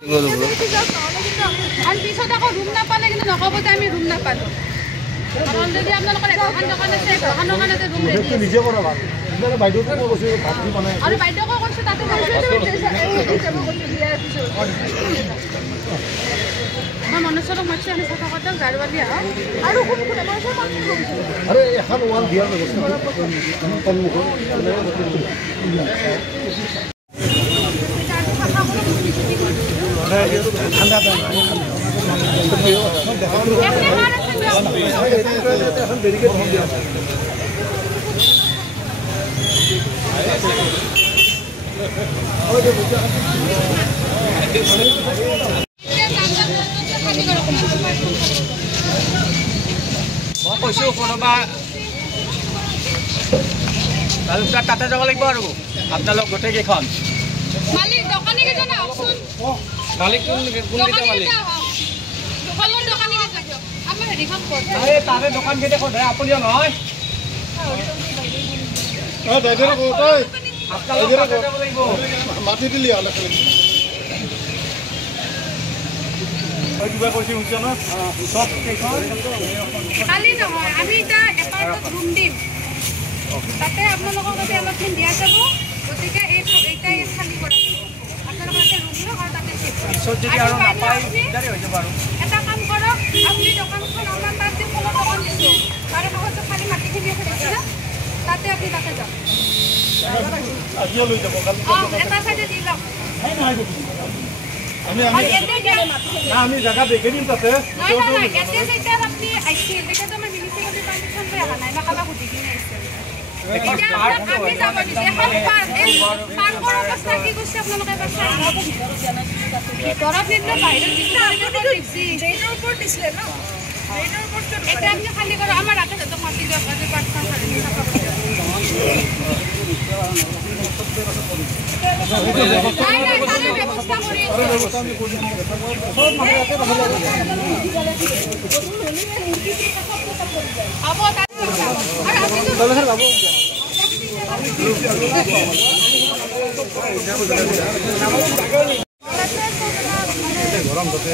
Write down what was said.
R পিছত আকৌ room নাপালে কিন্তু নকব যে আমি ৰুম নাপালো অলৰেডি আপোনালোকৰ এখন দোকান আছে এখন দোকানতে ৰুম ৰেডি নিজে কৰা ভাল মানে বাইদেউকে কৈছে ভাত বনাই আৰু বাইদেউকে কৈছে তাতে মই মনসৰক মাছি আনি চাফা কৰতে গাড়ৱালি আৰু কোন কোন আমাৰ আৰে এখন ওয়াল দিয়াৰ ব্যৱস্থা সন্মুখত ঠান্ডা এখন দেৰিকে দিয়া মই কৈছো কোনোবা তালুকদাৰ তাতে যাব লাগিব আৰু আপোনালোক গোটেইকেইখন মালিক দোকানী কেইজন আহকচোন মালিক কোন মালিক দোকানৰ দোকানী কেইজন আমাৰ হেৰিখন ক'ত তাৰে দোকান কেইটা ক'ত আপুনিও নহয় দাইদেৰ ক'ত আপোনালোক তাতে যাব লাগিব মাটি দিলি হ'লে কিবা কৈছে শুনছ না সব কেইখন খালি নহয় আমি এটা এপাৰ্টত ৰুম দিম তাতে আপোনালোকৰ বাবে অলপমান দিয়া যাব গতিকে এইটাই খালি কৰা যাব আপোনালোকৰ এটা ৰুম লওক আৰু তাতে যদি আৰু নাপায় দিগদাৰি হৈ যাব আৰু এটা কাম কৰক আপুনি দোকানখন আমাৰ তাত যে ফলৰ দোকান দিছোঁ তাৰে কাষত খালি মাটিখিনি আছে দেখিছে তাতে আপুনি তাতে যাওক আজিও লৈ যাব এটা চাইডে দি লওক আমি জায়গা দেখে দিম তাতে আপনি আইসিল এটা তো আমার মিউনিসিপালিটি পারমিশন করে আনা নাই না কাবা গুটি কিনে আইসিল আপনি যাবেন এখন পার করার অবস্থা কি করছে আপনাদের কাছে ভিতরে নিতে বাইরে দিছি যেটার উপর দিছিলে না যেটার উপর এটা আপনি খালি করে আমার রাতে তো মাটি দিয়ে কাজে পারছেন খালি সাফা করে ব্যবস্থা করি আবো আর আপনি তো চলো স্যার বাবু গরম হতে